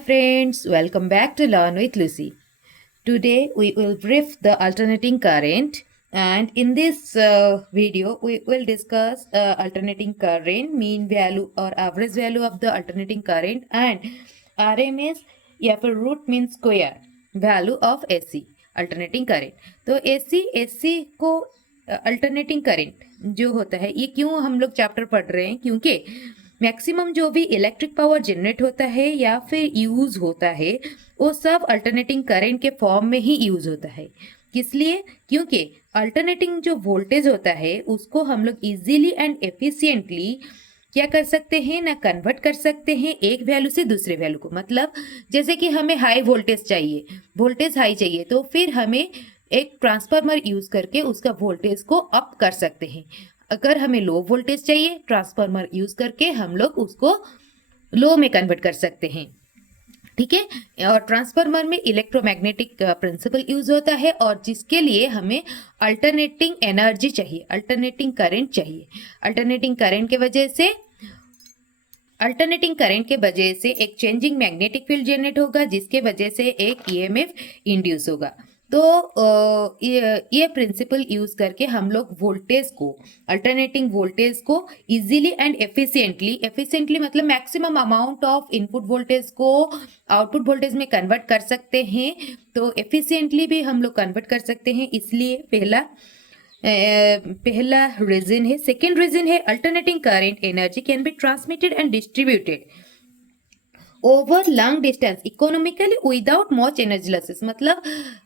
friends, welcome back to Learn with Lucy. Today we will brief the alternating current, and in this video we will discuss alternating current, mean value or average value of the alternating current, and RMS या फिर root mean square value of AC alternating current. तो AC को alternating current जो होता है ये क्यों हम लोग चैप्टर पढ़ रहे हैं, क्योंकि मैक्सिमम जो भी इलेक्ट्रिक पावर जनरेट होता है या फिर यूज होता है वो सब अल्टरनेटिंग करंट के फॉर्म में ही यूज होता है. किस लिए? क्योंकि अल्टरनेटिंग जो वोल्टेज होता है उसको हम लोग इजीली एंड एफिशिएंटली क्या कर सकते हैं ना, कन्वर्ट कर सकते हैं एक वैल्यू से दूसरे वैल्यू को. मतलब जैसे कि हमें हाई वोल्टेज चाहिए, वोल्टेज हाई चाहिए, तो फिर हमें एक ट्रांसफार्मर यूज करके उसका वोल्टेज को अप कर सकते हैं. अगर हमें लो वोल्टेज चाहिए, ट्रांसफार्मर यूज करके हम लोग उसको लो में कन्वर्ट कर सकते हैं. ठीक है. और ट्रांसफार्मर में इलेक्ट्रोमैग्नेटिक प्रिंसिपल यूज होता है और जिसके लिए हमें अल्टरनेटिंग एनर्जी चाहिए, अल्टरनेटिंग करंट चाहिए. अल्टरनेटिंग करंट के वजह से एक चेंजिंग मैग्नेटिक फील्ड जनरेट होगा जिसके वजह से एक ईएमएफ इंड्यूस होगा. तो ये प्रिंसिपल यूज करके हम लोग वोल्टेज को, अल्टरनेटिंग वोल्टेज को इजीली एंड एफिशिएंटली मतलब maximum amount of input voltage को आउटपुट वोल्टेज में कन्वर्ट कर सकते हैं. तो एफिशिएंटली भी हम लोग कन्वर्ट कर सकते हैं, इसलिए पहला रीजन है. सेकेंड रीजन है alternating current energy can be transmitted and distributed over long distance economically without much energy losses. मतलब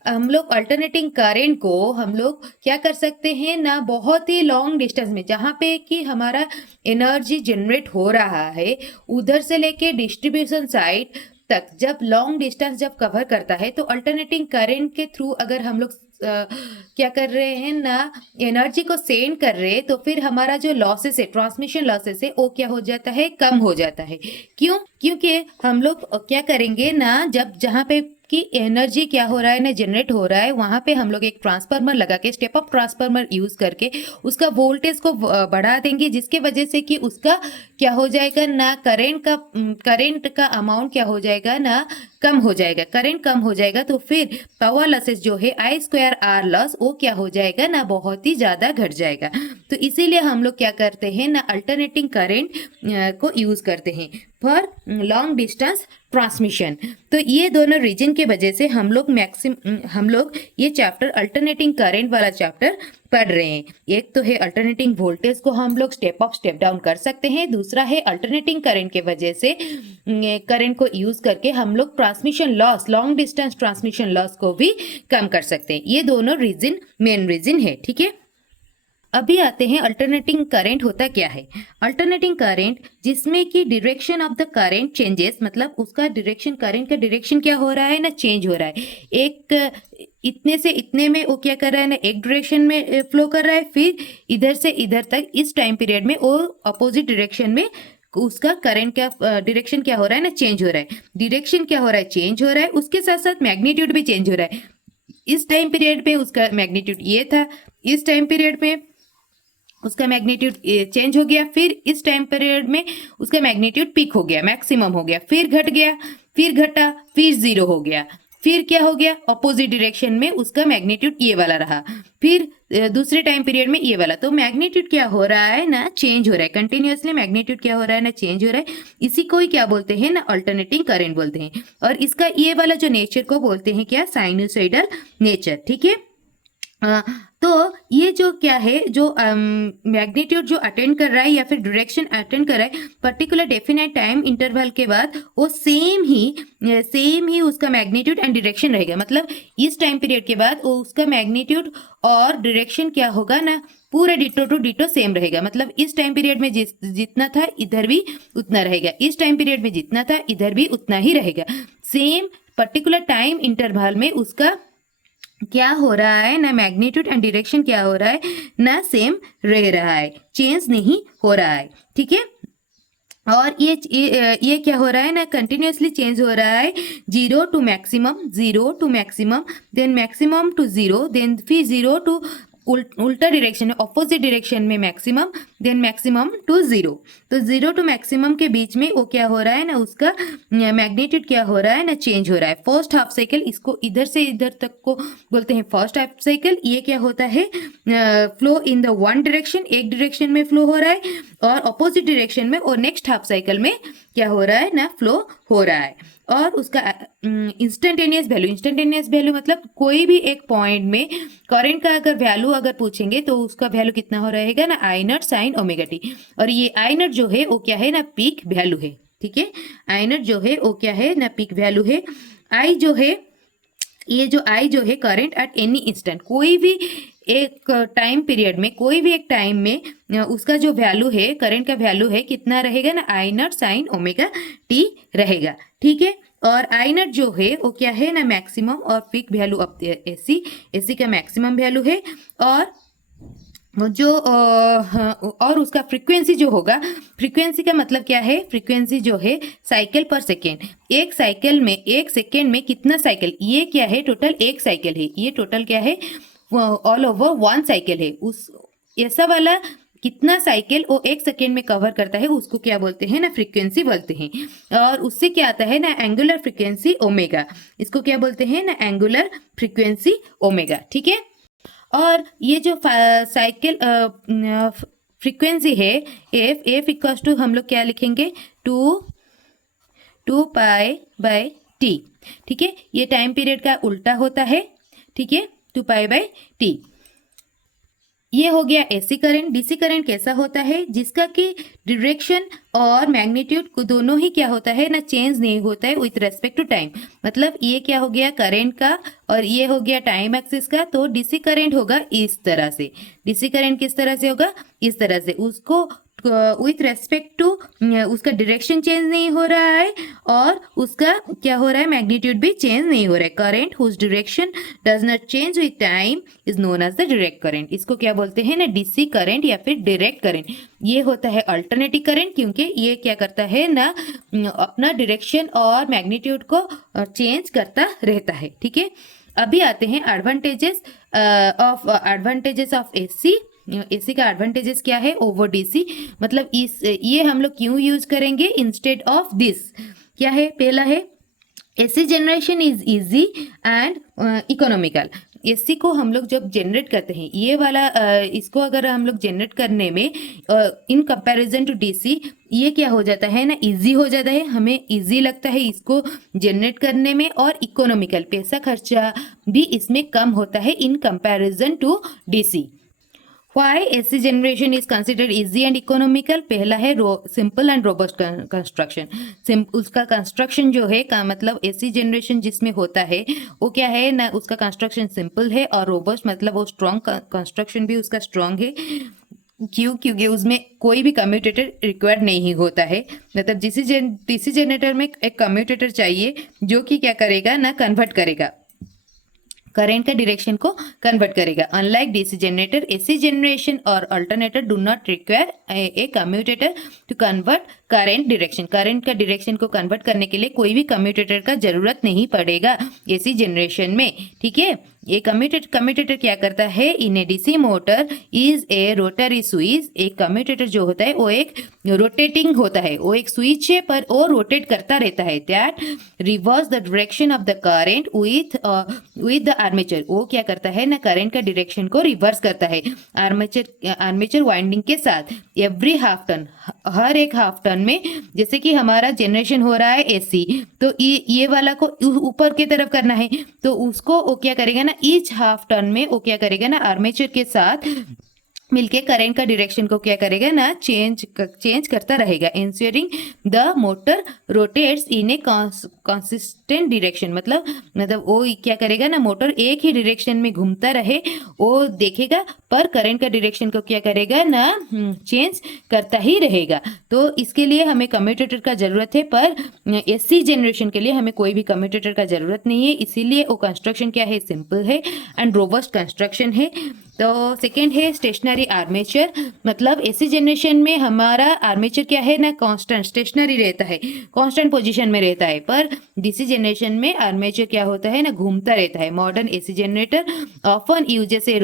हम लोग अल्टरनेटिंग करंट को हम लोग क्या कर सकते हैं ना, बहुत ही लॉन्ग डिस्टेंस में जहाँ पे कि हमारा एनर्जी जनरेट हो रहा है उधर से लेके डिस्ट्रीब्यूशन साइड तक, जब लॉन्ग डिस्टेंस जब कवर करता है तो अल्टरनेटिंग करंट के थ्रू अगर हम लोग क्या कर रहे हैं ना, एनर्जी को सेंड कर रहे हैं, तो फिर हमारा जो लॉसेस है, ट्रांसमिशन लॉसेस है, वो क्या हो जाता है, कम हो जाता है. क्यों? क्योंकि हम लोग क्या करेंगे ना, जब जहाँ पे कि एनर्जी क्या हो रहा है ना, जनरेट हो रहा है, वहां पे हम लोग एक ट्रांसफार्मर लगा के, स्टेप अप ट्रांसफार्मर यूज करके उसका वोल्टेज को बढ़ा देंगे जिसके वजह से कि उसका क्या हो जाएगा ना, करंट का अमाउंट क्या हो जाएगा ना, कम हो जाएगा. करंट कम हो जाएगा तो फिर पावर लॉसेस जो है I2R लॉस वो क्या हो जाएगा ना, बहुत ही ज्यादा घट जाएगा. तो इसीलिए हम लोग क्या करते हैं ना, अल्टरनेटिंग करंट को यूज करते हैं फॉर लॉन्ग डिस्टेंस ट्रांसमिशन. तो ये दोनों रीजन के वजह से हम लोग ये चैप्टर अल्टरनेटिंग करंट वाला चैप्टर पढ़ रहे हैं. एक तो है अल्टरनेटिंग वोल्टेज को हम लोग स्टेप अप स्टेप डाउन कर सकते हैं, दूसरा है अल्टरनेटिंग करंट के वजह से करंट को यूज करके हम लोग transmission loss, long distance transmission loss को भी कम कर सकते हैं. ये दोनों रीजन मेन रीजन है. ठीक है. अभी आते हैं अल्टरनेटिंग करंट होता क्या है. अल्टरनेटिंग करंट जिसमें कि direction of the current changes, मतलब उसका डायरेक्शन, करंट का डायरेक्शन क्या हो रहा है ना, चेंज हो रहा है. एक इतने से इतने में वो क्या कर रहा है ना, एक डायरेक्शन में फ्लो कर रहा है, फिर इधर से इधर तक इस टाइम पीरियड में वो अपोजिट डायरेक्शन में उसका करंट का डायरेक्शन क्या हो रहा है ना, चेंज हो रहा है. डायरेक्शन क्या हो रहा है, चेंज हो रहा है, उसके साथ साथ मैग्नीट्यूड भी चेंज हो रहा है. इस टाइम पीरियड में उसका मैग्नीट्यूड ये था, इस टाइम पीरियड में उसका मैग्नीट्यूड चेंज हो गया, फिर इस टाइम पीरियड में उसका मैग्नीट्यूड पीक हो गया, मैक्सिमम हो गया, फिर घट गया, फिर घटा, फिर जीरो हो गया, फिर क्या हो गया, अपोजिट डायरेक्शन में उसका मैग्नीट्यूड ये वाला रहा, फिर दूसरे टाइम पीरियड में ये वाला. तो मैग्नीट्यूड क्या हो रहा है ना, चेंज हो रहा है कंटिन्यूअसली. मैग्नीट्यूड क्या हो रहा है ना, चेंज हो रहा है. इसी को ही क्या बोलते हैं ना, अल्टरनेटिंग करंट बोलते हैं. और इसका ये वाला जो नेचर को बोलते हैं क्या, साइनोसॉइडल नेचर. ठीक है. तो ये जो क्या है, जो मैग्नीट्यूड जो अटेंड कर रहा है या फिर डायरेक्शन अटेंड कर रहा है पर्टिकुलर डेफिनेट टाइम इंटरवल के बाद, वो सेम ही उसका मैग्नीट्यूड एंड डायरेक्शन रहेगा. मतलब इस टाइम पीरियड के बाद उसका मैग्नीट्यूड और डायरेक्शन क्या होगा ना, पूरा डिटो टू डिटो सेम रहेगा. मतलब इस टाइम पीरियड में जितना था इधर भी उतना रहेगा, इस टाइम पीरियड में जितना था इधर भी उतना ही रहेगा. सेम पर्टिकुलर टाइम इंटरवल में उसका क्या हो रहा है ना, मैग्नीट्यूड एंड डायरेक्शन क्या हो रहा है ना, सेम रह रहा है, चेंज नहीं हो रहा है. ठीक है. और ये क्या हो रहा है ना, कंटिन्यूअसली चेंज हो रहा है, zero to maximum, then maximum to zero, then फिर जीरो टू उल्टा डायरेक्शन में, ऑपोजिट डायरेक्शन में maximum, then maximum to zero. तो जीरो टू मैक्सिमम के बीच में वो क्या हो रहा है ना, उसका मैग्नीट्यूड क्या हो रहा है ना, चेंज हो रहा है। फर्स्ट हाफ साइकिल, इसको इधर से इधर तक को बोलते हैं फर्स्ट हाफ साइकिल। ये क्या होता है, flow in the one direction, एक डायरेक्शन में फ्लो हो रहा है, और अपोजिट डायरेक्शन में और नेक्स्ट हाफ साइकिल में क्या हो रहा है ना, फ्लो हो रहा है। और उसका इंस्टेंटेनियस वैल्यू, इंस्टेंटेनियस वैल्यू मतलब कोई भी एक पॉइंट में करंट का अगर वैल्यू अगर पूछेंगे तो उसका वैल्यू कितना हो रहेगा ना, I naught sine omega T. और ये आई नॉट जो है वो क्या है ना, पीक वैल्यू है। ठीक है, आई नॉट जो है वो क्या है ना, पीक वैल्यू है। आई जो है, ये जो आई जो है करंट एट एनी इंस्टेंट, कोई भी एक टाइम पीरियड में, कोई भी एक टाइम में उसका जो वैल्यू है, करंट का वैल्यू है कितना रहेगा ना, I naught sine omega T रहेगा। ठीक है, और आई नॉट जो है वो क्या है ना, मैक्सिमम और peak value of AC, AC का मैक्सिमम वैल्यू है। और जो और उसका फ्रीक्वेंसी जो होगा, फ्रीक्वेंसी का मतलब क्या है, फ्रीक्वेंसी जो है साइकिल पर सेकेंड, एक साइकिल में, एक सेकेंड में कितना साइकिल, ये क्या है, टोटल एक साइकिल है, ये टोटल क्या है, ऑल ओवर वन साइकिल है। उस ऐसा वाला कितना साइकिल वो एक सेकेंड में कवर करता है, उसको क्या बोलते हैं ना, फ्रीक्वेंसी बोलते हैं। और उससे क्या आता है ना, एंगुलर फ्रीक्वेंसी ओमेगा, इसको क्या बोलते हैं ना, एंगुलर फ्रीक्वेंसी ओमेगा। ठीक है, और ये जो साइकिल फ्रीक्वेंसी है एफ इक्वल्स टू, हम लोग क्या लिखेंगे, टू पाई बाय टी। ठीक है, ये टाइम पीरियड का उल्टा होता है। ठीक है, 2 पाई बाय टी। ये हो गया एसी करंट। डीसी करंट कैसा होता है, जिसका कि डायरेक्शन और मैग्नीट्यूड को दोनों ही क्या होता है ना, चेंज नहीं होता है विथ रेस्पेक्ट टू टाइम। मतलब ये क्या हो गया करंट का, और ये हो गया टाइम एक्सिस का। तो डीसी करंट होगा इस तरह से। डीसी करंट किस तरह से होगा, इस तरह से, उसको विथ रेस्पेक्ट टू उसका डायरेक्शन चेंज नहीं हो रहा है, और उसका क्या हो रहा है, मैग्नीट्यूड भी चेंज नहीं हो रहा है। Current whose direction does not change with time is known as the direct current. इसको क्या बोलते हैं ना, डीसी करंट या फिर डायरेक्ट करंट। ये होता है अल्टरनेटिव करंट, क्योंकि ये क्या करता है ना, अपना डायरेक्शन और मैग्नीट्यूड को चेंज करता रहता है। ठीक है, अभी आते हैं एडवांटेजेस ऑफ एसी। एसी का एडवांटेजेस क्या है ओवर डीसी, मतलब इस ये हम लोग क्यों यूज करेंगे इंस्टेड ऑफ दिस। क्या है, पहला है AC generation is easy and economical. AC को हम लोग जब जनरेट करते हैं, ये वाला इसको अगर हम लोग जनरेट करने में इन कंपैरिजन टू डीसी, ये क्या हो जाता है ना, इजी हो जाता है, हमें इजी लगता है इसको जनरेट करने में, और इकोनॉमिकल, पैसा खर्चा भी इसमें कम होता है in comparison to DC. Why AC generation is considered easy and economical? पहला है सिंपल एंड रोबस्ट कंस्ट्रक्शन। उसका कंस्ट्रक्शन जो है का मतलब AC जनरेशन जिसमें होता है वो क्या है ना, उसका कंस्ट्रक्शन सिंपल है, और रोबस्ट मतलब वो स्ट्रॉन्ग कंस्ट्रक्शन भी उसका स्ट्रॉन्ग है। क्यों, क्योंकि उसमें कोई भी कम्यूटेटर रिक्वायर्ड नहीं होता है। मतलब डीसी जनरेटर में एक कम्यूटेटर चाहिए जो कि क्या करेगा ना, कन्वर्ट करेगा, करंट का डायरेक्शन को कन्वर्ट करेगा। Unlike DC generator, AC generation और alternator do not require a commutator to convert current direction. Current का डायरेक्शन को कन्वर्ट करने के लिए कोई भी कम्यूटेटर का जरूरत नहीं पड़ेगा एसी जनरेशन में। ठीक है, ये कम्यूटेटर क्या करता है, in a DC motor is a rotary switch. एक कम्यूटेटर जो होता है वो एक रोटेटिंग होता है, वो एक स्विच है पर वो रोटेट करता रहता है। That reverse the direction of the current with the armature. वो क्या करता है ना, करंट का डायरेक्शन को रिवर्स करता है आर्मेचर वाइंडिंग के साथ। एवरी हाफ टर्न, हर एक हाफ टर्न में, जैसे कि हमारा जनरेशन हो रहा है एसी, तो ये वाला को ऊपर की तरफ करना है, तो उसको वो क्या करेगा ना, ईच हाफ टर्न में वो क्या करेगा ना, आर्मेचर के साथ मिलके करंट का डायरेक्शन को क्या करेगा ना, चेंज करता रहेगा। Ensuring the motor rotates in A consistent direction. मतलब वो क्या करेगा ना, मोटर एक ही डायरेक्शन में घूमता रहे, वो देखेगा, पर करंट का डायरेक्शन को क्या करेगा ना, चेंज करता ही रहेगा। तो इसके लिए हमें कम्यूटेटर का जरूरत है, पर एसी जनरेशन के लिए हमें कोई भी कम्यूटेटर का जरूरत नहीं है। इसीलिए वो कंस्ट्रक्शन क्या है, सिंपल है एंड रोबस्ट कंस्ट्रक्शन है। तो सेकेंड है स्टेशनरी आर्मेचर। मतलब एसी जनरेशन में हमारा आर्मेचर क्या है ना, कांस्टेंट स्टेशनरी रहता है, कांस्टेंट पोजीशन में रहता है, पर डीसी जनरेशन में आर्मेचर क्या होता है ना, घूमता रहता है। Modern AC generator often uses a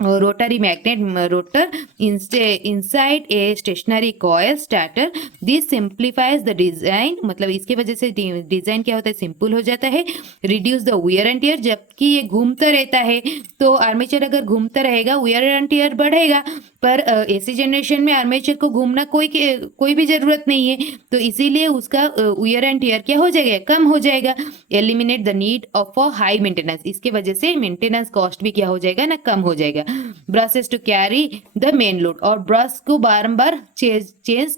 rotary magnet rotor inside a stationary coil stator. This simplifies the design, मतलब इसके वजह से डिजाइन क्या होता है, सिंपल हो जाता है. Reduce the wear and tear, जबकि ये घूमता रहता है तो आर्मेचर अगर घूमता रहेगा wear and tear बढ़ेगा, पर एसी जनरेशन में आर्मेचर को घूमना कोई भी जरूरत नहीं है, तो इसीलिए उसका wear and tear क्या हो जाएगा, कम हो जाएगा. Eliminate the need of a high maintenance, इसके वजह से मेंटेनेंस कॉस्ट भी क्या हो जाएगा ना, कम हो जाएगा. Brushes to carry the main load, और ब्रश को बारंबार चेंज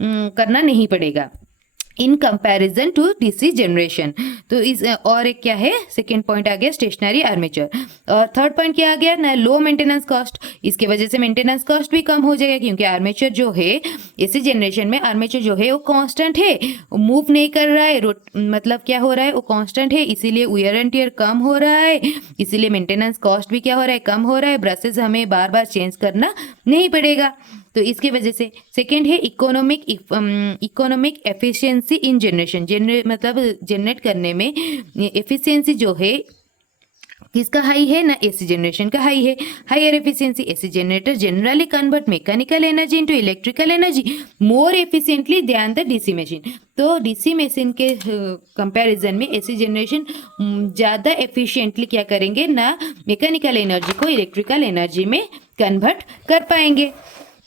करना नहीं पड़ेगा in comparison to DC generation. तो इस और एक क्या है, सेकेंड पॉइंट आ गया स्टेशनरी आर्मेचर. और थर्ड पॉइंट क्या आ गया ना, लो मेंटेनेंस कॉस्ट. इसके वजह से मेंटेनेंस कॉस्ट भी कम हो जाएगा, क्योंकि आर्मेचर जो है इसी जनरेशन में आर्मेचर जो है वो कांस्टेंट है, मूव नहीं कर रहा है, मतलब क्या हो रहा है, वो कांस्टेंट है, इसीलिए वियर एंड टियर कम हो रहा है, इसीलिए मेंटेनेंस कॉस्ट भी क्या हो रहा है, कम हो रहा है. ब्रशेस हमें बार बार चेंज करना नहीं पड़ेगा. तो इसकी वजह से सेकेंड है इकोनॉमिक एफिशिएंसी इन जनरेशन. मतलब जनरेट करने में एफिशिएंसी जो है किसका हाई है ना, एसी जनरेशन का हाई है. Higher efficiency AC generator generally convert mechanical energy into electrical energy more efficiently than the DC machine. तो डीसी मशीन के कंपैरिजन में एसी जनरेशन ज़्यादा एफिशिएंटली क्या करेंगे ना, मैकेनिकल एनर्जी को इलेक्ट्रिकल एनर्जी में कन्वर्ट कर पाएंगे.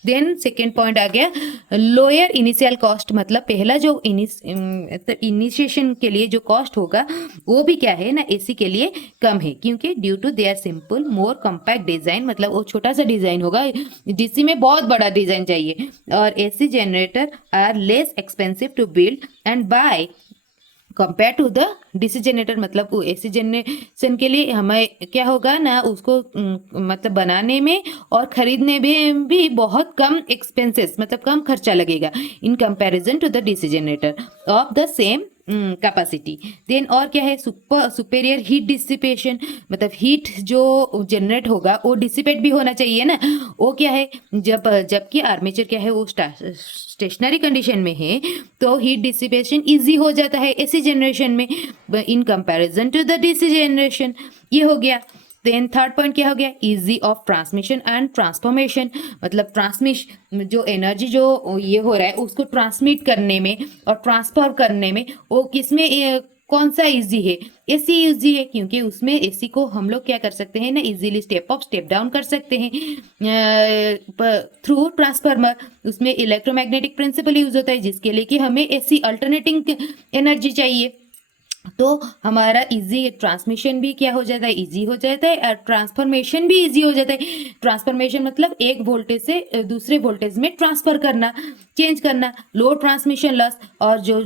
देन सेकेंड पॉइंट आ गया लोअर इनिशियल कॉस्ट. मतलब पहला जो इनिशिएशन के लिए जो कॉस्ट होगा वो भी क्या है ना, एसी के लिए कम है, क्योंकि due to their simple more compact design. मतलब वो छोटा सा डिजाइन होगा, डीसी में बहुत बड़ा डिजाइन चाहिए. और AC generator are less expensive to build and by compare to the DC generator. मतलब एसी जनरेशन के लिए हमें क्या होगा ना, उसको मतलब बनाने में और खरीदने में भी बहुत कम एक्सपेंसेस, मतलब कम खर्चा लगेगा in comparison to the DC generator of the same capacity. Then और क्या है, सुपेरियर हीट डिसिपेशन. मतलब हीट जो जनरेट होगा वो डिसिपेट भी होना चाहिए ना. वो क्या है, जबकि आर्मेचर क्या है वो स्टेशनरी कंडीशन में है, तो हीट डिसिपेशन इजी हो जाता है एसी जनरेशन में in comparison to the DC generation. ये हो गया. देन थर्ड पॉइंट क्या हो गया, easy of transmission and transformation. मतलब ट्रांसमिशन जो एनर्जी जो ये हो रहा है उसको ट्रांसमिट करने में और ट्रांसफर करने में वो किसमें कौन सा इजी है, एसी इजी है, क्योंकि उसमें एसी को हम लोग क्या कर सकते हैं ना, easily step up step down कर सकते हैं थ्रू ट्रांसफार्मर. उसमें इलेक्ट्रोमैग्नेटिक प्रिंसिपल यूज होता है, जिसके लिए कि हमें एसी अल्टरनेटिंग एनर्जी चाहिए, तो हमारा इजी ट्रांसमिशन भी क्या हो जाता है, इजी हो जाता है, और ट्रांसफॉर्मेशन भी इजी हो जाता है. ट्रांसफॉर्मेशन मतलब एक वोल्टेज से दूसरे वोल्टेज में ट्रांसफर करना, चेंज करना. लो ट्रांसमिशन लॉस, और जो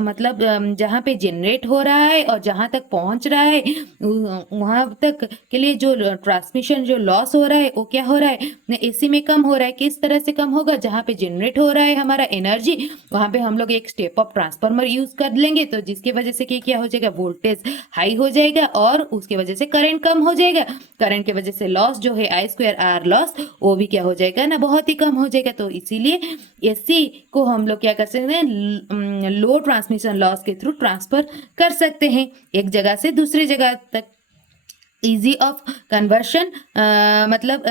मतलब जहाँ पे जनरेट हो रहा है और जहाँ तक पहुँच रहा है वहाँ तक के लिए जो ट्रांसमिशन जो लॉस हो रहा है वो क्या हो रहा है, एसी में कम हो रहा है. किस तरह से कम होगा, जहाँ पे जनरेट हो रहा है हमारा एनर्जी वहाँ पे हम लोग एक स्टेप अप ट्रांसफार्मर यूज कर लेंगे, तो जिसकी वजह से क्या हो जाएगा, वोल्टेज हाई हो जाएगा और उसके वजह से करंट कम हो जाएगा. करंट की वजह से लॉस जो है I2R लॉस वो भी क्या हो जाएगा ना, बहुत ही कम हो जाएगा. तो इसीलिए एसी को हम लोग क्या कर सकते हैं, लो ट्रांसमिशन लॉस के थ्रू ट्रांसफर कर सकते हैं एक जगह से दूसरी जगह तक. इजी ऑफ कन्वर्शन, मतलब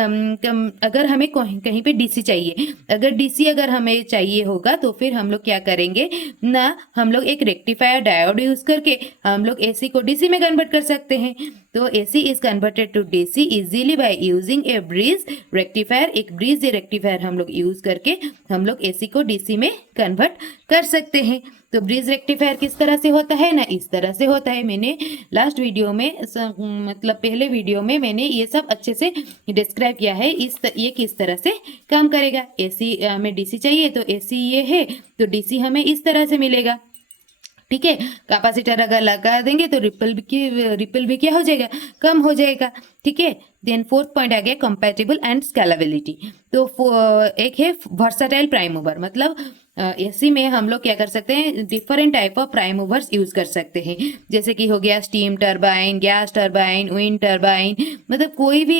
अगर हमें कहीं पे डीसी चाहिए, अगर डीसी अगर हमें चाहिए होगा तो फिर हम लोग क्या करेंगे ना, हम लोग एक रेक्टिफायर डायोड यूज करके हम लोग एसी को डीसी में कन्वर्ट कर सकते हैं. तो AC is converted to DC easily by using a bridge rectifier. एक ब्रिज रेक्टिफायर हम लोग यूज करके हम लोग एसी को डीसी में कन्वर्ट कर सकते हैं. तो ब्रिज रेक्टिफायर किस तरह से होता है ना, इस तरह से होता है. मैंने लास्ट वीडियो में मतलब पहले वीडियो में मैंने ये सब अच्छे से डिस्क्राइब किया है. ये किस तरह से काम करेगा. एसी हमें डीसी चाहिए तो एसी ये है, तो डीसी हमें इस तरह से मिलेगा. ठीक है, कैपेसिटर अगर लगा देंगे तो रिपल भी क्या हो जाएगा, कम हो जाएगा. ठीक है. देन फोर्थ पॉइंट आ गया कंपैटिबल एंड स्केलेबिलिटी. तो एक है वर्सटाइल प्राइम मूवर. मतलब एसी में हम लोग क्या कर सकते हैं, different type of prime movers use कर सकते हैं, जैसे कि हो गया steam turbine, gas turbine, wind turbine, मतलब कोई भी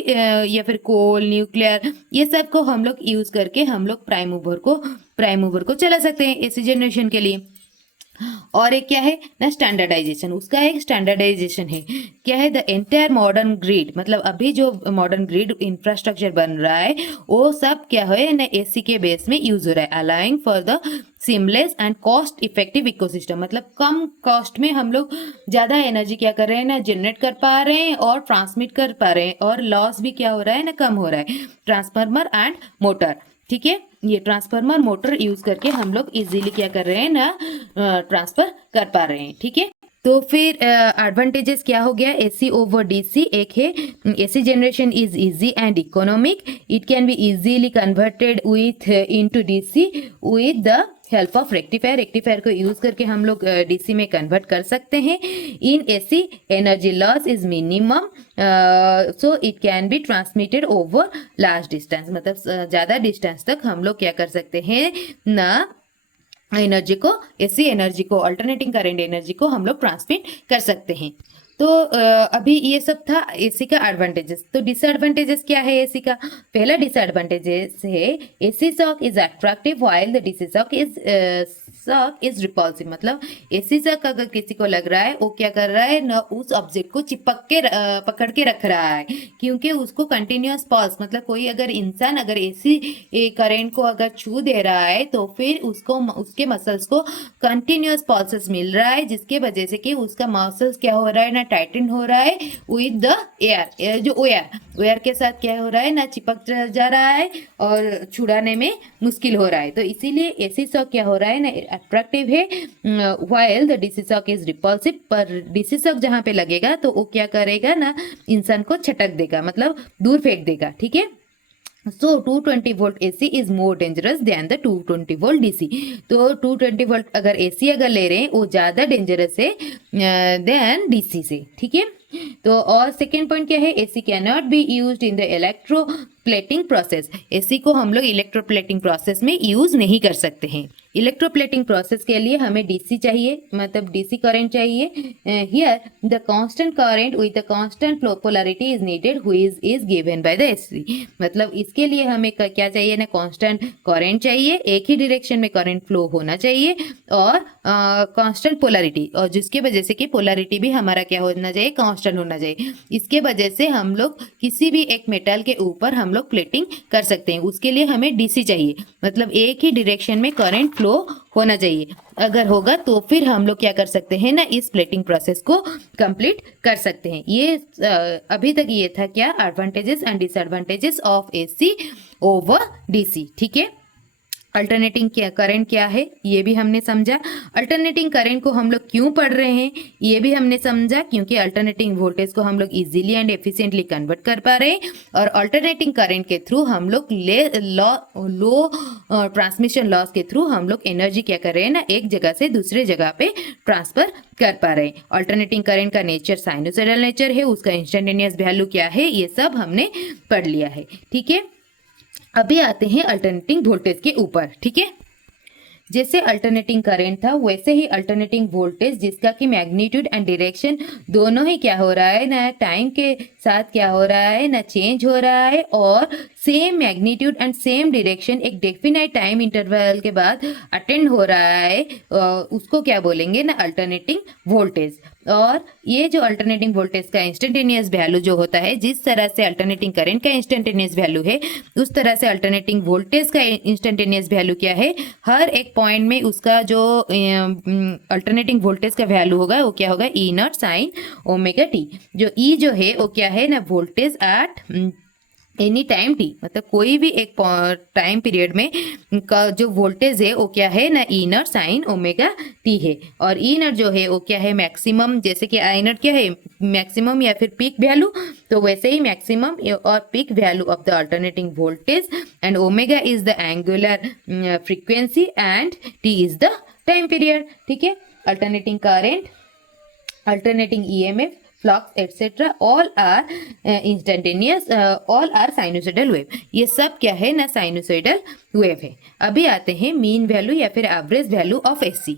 या फिर कोल, न्यूक्लियर, ये सब को हम लोग यूज करके हम लोग प्राइम मूवर को चला सकते हैं एसी जनरेशन के लिए. और एक क्या है ना, स्टैंडर्डाइजेशन, उसका एक स्टैंडर्डाइजेशन है। क्या है, द एंटायर मॉडर्न ग्रिड, मतलब अभी जो मॉडर्न ग्रिड इंफ्रास्ट्रक्चर बन रहा है वो सब क्या है ना एसी के बेस में यूज हो रहा है, allowing for the seamless and cost effective ecosystem, मतलब कम कॉस्ट में हम लोग ज्यादा एनर्जी क्या कर रहे हैं ना, जनरेट कर पा रहे हैं और ट्रांसमिट कर पा रहे हैं, और लॉस भी क्या हो रहा है ना, कम हो रहा है। ट्रांसफार्मर एंड मोटर, ठीक है, ये ट्रांसफार्मर मोटर यूज करके हम लोग इजीली क्या कर रहे हैं ना, ट्रांसफर कर पा रहे हैं, ठीक है। तो फिर एडवांटेजेस क्या हो गया, एसी ओवर डीसी, एक है AC generation is easy and economic, it can be easily converted with into DC with the help of rectifier, rectifier को यूज करके हम लोग डीसी में कन्वर्ट कर सकते हैं। In AC energy loss is minimum, so it can be transmitted over large distance, मतलब ज्यादा डिस्टेंस तक हम लोग क्या कर सकते हैं ना, एनर्जी को, एसी एनर्जी को, अल्टरनेटिंग करंट एनर्जी को हम लोग ट्रांसमिट कर सकते हैं। तो अभी ये सब था एसी का एडवांटेजेस। तो डिसएडवांटेजेस क्या है एसी का, पहला डिसएडवांटेजेस है AC shock is attractive while the DC shock is repulsive, मतलब एसी शॉक अगर किसी को लग रहा है वो क्या कर रहा है ना, उस ऑब्जेक्ट को चिपक के पकड़ के रख रहा है, क्योंकि उसको कंटिन्यूअस पल्स, मतलब कोई अगर इंसान अगर एसी करंट को अगर छू दे रहा है तो फिर उसको उसके मसल्स को कंटिन्यूअस पल्सेस मिल रहा है, जिसके वजह से कि उसका मसल्स क्या हो रहा है ना, टाइटन हो रहा है विद द एयर, जो एयर के साथ क्या हो रहा है ना, चिपक जा रहा है और छुड़ाने में मुश्किल हो रहा है। तो इसीलिए एसी शॉक क्या हो रहा है ना, अट्रैक्टिव है, while the DC shock is repulsive, पर डीसी शॉक जहां पे लगेगा तो वो क्या करेगा ना, इंसान को छटक देगा, मतलब दूर फेंक देगा, ठीक है। So 220 volt AC is more dangerous than the 220 volt DC. तो 220 volt अगर AC अगर ले रहे हैं वो ज़्यादा डेंजरस है देन DC से, ठीक है। तो और सेकेंड पॉइंट क्या है, AC cannot be used in the electroplating process, AC को हम लोग इलेक्ट्रोप्लेटिंग प्रोसेस में यूज नहीं कर सकते हैं। इलेक्ट्रोप्लेटिंग प्रोसेस के लिए हमें DC चाहिए, मतलब DC करंट चाहिए। Here the constant current with the constant flow polarity is needed which is given by the AC, मतलब इसके लिए हमें क्या चाहिए ना, कांस्टेंट करंट चाहिए, एक ही डायरेक्शन में करंट फ्लो होना चाहिए, और कांस्टेंट पोलैरिटी, और जिसके वजह से कि पोलैरिटी भी हमारा क्या होना चाहिए, कांस्टेंट होना चाहिए। इसके वजह से हम लोग किसी भी एक मेटल के ऊपर हम लोग प्लेटिंग कर सकते हैं, उसके लिए हमें DC चाहिए, मतलब एक ही डायरेक्शन में करंट फ्लो होना चाहिए। अगर होगा तो फिर हम लोग क्या कर सकते हैं ना, इस प्लेटिंग प्रोसेस को कंप्लीट कर सकते हैं। ये अभी तक ये था क्या, advantages and disadvantages of AC over DC, ठीक है। अल्टरनेटिंग करंट क्या है ये भी हमने समझा, अल्टरनेटिंग करंट को हम लोग क्यों पढ़ रहे हैं ये भी हमने समझा, क्योंकि अल्टरनेटिंग वोल्टेज को हम लोग इजीली एंड एफिशिएंटली कन्वर्ट कर पा रहे हैं, और अल्टरनेटिंग करंट के थ्रू हम लोग लो ट्रांसमिशन लॉस के थ्रू हम लोग एनर्जी क्या कर रहे हैं ना, एक जगह से दूसरे जगह पे ट्रांसफर कर पा रहे हैं। अल्टरनेटिंग करंट का नेचर साइनोसॉइडल नेचर है, उसका इंस्टेंटेनियस वैल्यू क्या है ये सब हमने पढ़ लिया है, ठीक है। अभी आते हैं अल्टरनेटिंग वोल्टेज के ऊपर, ठीक है। जैसे अल्टरनेटिंग करंट था वैसे ही अल्टरनेटिंग वोल्टेज, जिसका कि मैग्नीट्यूड एंड डायरेक्शन दोनों ही क्या हो रहा है ना, टाइम के साथ क्या हो रहा है ना, चेंज हो रहा है, और same magnitude and same direction एक डेफिनाइट टाइम इंटरवल के बाद अटेंड हो रहा है, उसको क्या बोलेंगे ना, अल्टरनेटिंग वोल्टेज। और ये जो अल्टरनेटिंग वोल्टेज का इंस्टेंटेनियस वैल्यू जो होता है, जिस तरह से अल्टरनेटिंग करंट का इंस्टेंटेनियस वैल्यू है उस तरह से अल्टरनेटिंग वोल्टेज का इंस्टेंटेनियस वैल्यू क्या है, हर एक पॉइंट में उसका जो अल्टरनेटिंग वोल्टेज का वैल्यू होगा वो क्या होगा, E not sine omega T. जो E जो है वो क्या है ना, voltage at any time T, मतलब कोई भी एक टाइम पीरियड में का जो वोल्टेज है वो क्या है ना, ई नॉट साइन ओमेगा टी है। और ई नॉट जो है वो क्या है, मैक्सिमम, जैसे कि आई नॉट क्या है, मैक्सिमम या फिर पीक वैल्यू, तो वैसे ही मैक्सिमम और peak value of the alternating voltage, and omega is the angular frequency and T is the time period, ठीक है। Alternating current, alternating EMF, flux etc. all are instantaneous, all are sinusoidal wave। ये सब क्या है ना, sinusoidal wave है। अभी आते हैं मीन वैल्यू या फिर average value of AC।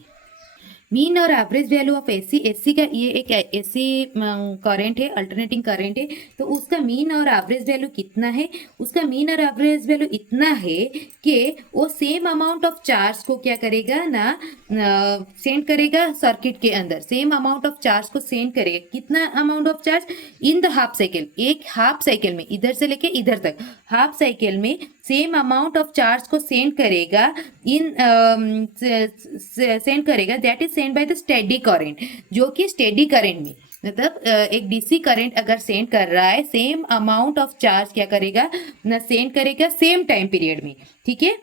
Mean और average value of AC, AC का ये एक एसी करंट है, अल्टरनेटिंग करंट है, तो उसका मीन और एवरेज वैल्यू कितना है? उसका मीन और एवरेज वैल्यू इतना है कि वो सेम अमाउंट ऑफ चार्ज को क्या करेगा ना, सेंड करेगा सर्किट के अंदर, सेम अमाउंट ऑफ चार्ज को सेंड करेगा। कितना amount of charge? In the half cycle, एक हाफ साइकिल में, इधर से लेके इधर तक हाफ साइकिल में सेम अमाउंट ऑफ चार्ज को सेंड करेगा, इन सेंड करेगा, that is send by the steady current, जो कि स्टेडी करंट में मतलब एक डीसी करंट अगर सेंड कर रहा है, सेम अमाउंट ऑफ चार्ज क्या करेगा ना, सेंड करेगा सेम टाइम पीरियड में, ठीक है,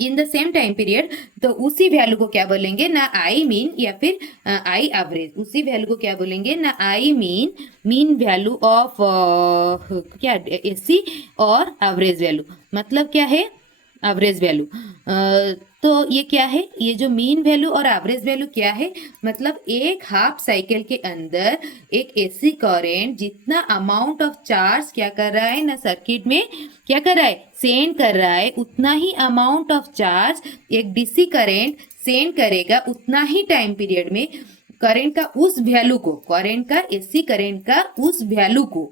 in the same time period. तो उसी वैल्यू को क्या बोलेंगे ना, आई मीन या फिर आई एवरेज, उसी वैल्यू को क्या बोलेंगे ना, I mean, mean value of क्या एसी और एवरेज वैल्यू, मतलब क्या है, एवरेज वैल्यू। तो ये क्या है, ये जो मीन वैल्यू और एवरेज वैल्यू क्या है, मतलब एक हाफ साइकिल के अंदर एक एसी करंट जितना अमाउंट ऑफ चार्ज क्या कर रहा है ना, सर्किट में क्या कर रहा है, सेंड कर रहा है, उतना ही अमाउंट ऑफ चार्ज एक डीसी करंट सेंड करेगा उतना ही टाइम पीरियड में। करंट का उस वैल्यू को, करंट का एसी करंट का उस वैल्यू को,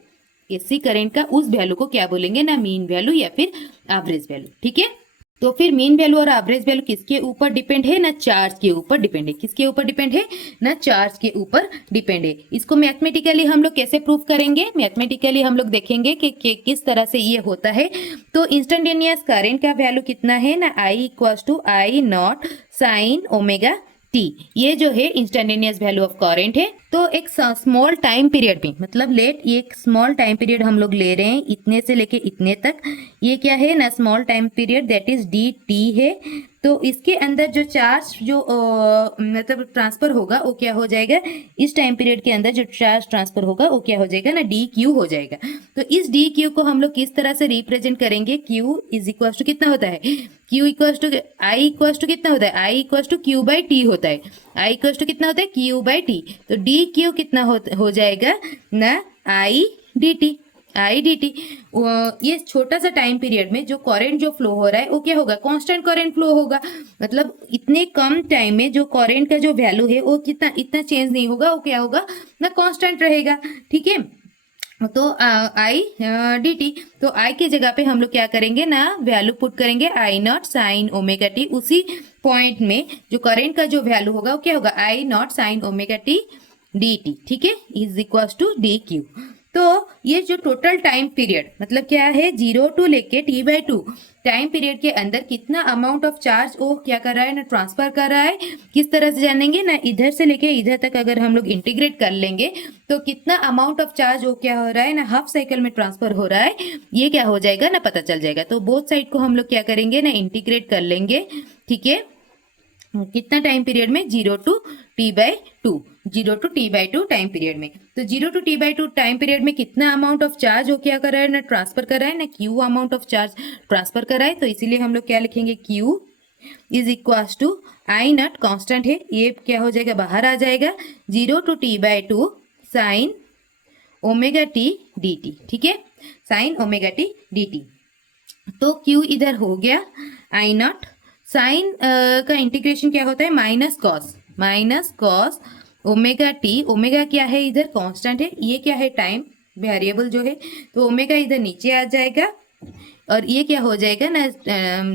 एसी करंट का उस वैल्यू को क्या बोलेंगे ना, मीन वैल्यू या फिर एवरेज वैल्यू, ठीक है। तो फिर मीन वैल्यू और एवरेज वैल्यू किसके ऊपर डिपेंड है ना, चार्ज के ऊपर डिपेंड है। किसके ऊपर डिपेंड है ना, चार्ज के ऊपर डिपेंड है। इसको मैथमेटिकली हम लोग कैसे प्रूव करेंगे, मैथमेटिकली हम लोग देखेंगे कि किस तरह से ये होता है। तो इंस्टेंटेनियस करंट का वैल्यू कितना है ना, I equal to I naught sine omega T, ये जो है इंस्टेंटेनियस वैल्यू ऑफ करंट है। तो एक स्मॉल टाइम पीरियड में, मतलब लेट, ये एक स्मॉल टाइम पीरियड हम लोग ले रहे हैं, इतने से लेके इतने तक, ये क्या है ना, small time period, that is D T है। तो इसके अंदर जो चार्ज जो मतलब ट्रांसफर होगा वो क्या हो जाएगा, इस टाइम पीरियड के अंदर जो चार्ज ट्रांसफर होगा वो क्या हो जाएगा ना, डी क्यू हो जाएगा। तो इस डी क्यू को हम लोग किस तरह से रिप्रेजेंट करेंगे, क्यू इज इक्वल टू कितना होता है, Q equal to I equal to कितना होता है, I equal to Q by T होता है, आई इक्वल टू कितना होता है, क्यू बाई टी। तो डी क्यू कितना हो जाएगा ना, I D T, I D T. ये छोटा सा टाइम पीरियड में जो करंट जो फ्लो हो रहा है वो क्या होगा, कांस्टेंट करंट फ्लो होगा, मतलब इतने कम टाइम में जो करंट का जो वैल्यू है वो कितना, इतना चेंज नहीं होगा, वो क्या होगा ना, कांस्टेंट रहेगा, ठीक है। तो आई डी टी, तो आई की जगह पे हम लोग क्या करेंगे ना, वैल्यू पुट करेंगे I naught sine omega T, उसी पॉइंट में जो करंट का जो वैल्यू होगा वो क्या होगा, I naught sine omega T D T, ठीक है, is equal to D Q. तो ये जो टोटल टाइम पीरियड मतलब क्या है, 0 टू लेके t बाई 2 टाइम पीरियड के अंदर कितना अमाउंट ऑफ चार्ज वो क्या कर रहा है ना, ट्रांसफर कर रहा है। किस तरह से जानेंगे ना, इधर से लेके इधर तक अगर हम लोग इंटीग्रेट कर लेंगे तो कितना अमाउंट ऑफ चार्ज वो क्या हो रहा है ना, हाफ साइकिल में ट्रांसफर हो रहा है, ये क्या हो जाएगा ना, पता चल जाएगा। तो बोथ साइड को हम लोग क्या करेंगे ना, इंटीग्रेट कर लेंगे, ठीक है। कितना टाइम पीरियड में, 0 to t by 2, 0 to t by 2 time period में। तो 0 to t by 2 time period में कितना अमाउंट ऑफ चार्ज वो क्या कर रहा है ना, ट्रांसफर कर रहा है ना, q amount of charge transfer कर रहा है। तो इसीलिए हम लोग क्या लिखेंगे, q is equal to I naught, constant है, ये क्या हो जाएगा, बाहर आ जाएगा, 0 to t by 2 sine omega T D T, ठीक है, sine omega T D T. तो q इधर हो गया आई नॉट, साइन का इंटीग्रेशन क्या होता है, minus cos omega t, omega क्या है इधर, कांस्टेंट है, ये क्या है, टाइम वेरिएबल जो है, तो ओमेगा इधर नीचे आ जाएगा और ये क्या हो जाएगा ना,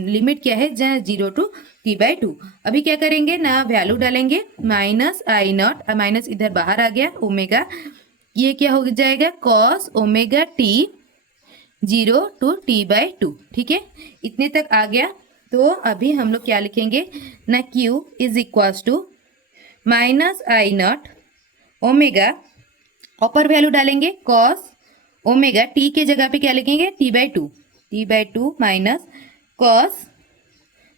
लिमिट क्या है, 0 टू t बाई 2। अभी क्या करेंगे ना, वैल्यू डालेंगे, माइनस आई नॉट, माइनस इधर बाहर आ गया, ओमेगा, ये क्या हो जाएगा, cos omega t 0 to t by 2, ठीक है, इतने तक आ गया। तो अभी हम लोग क्या लिखेंगे ना, q is equal to minus I naught omega, upper value डालेंगे कॉस ओमेगा, t के जगह पे क्या लिखेंगे, t बाई 2 माइनस कॉस,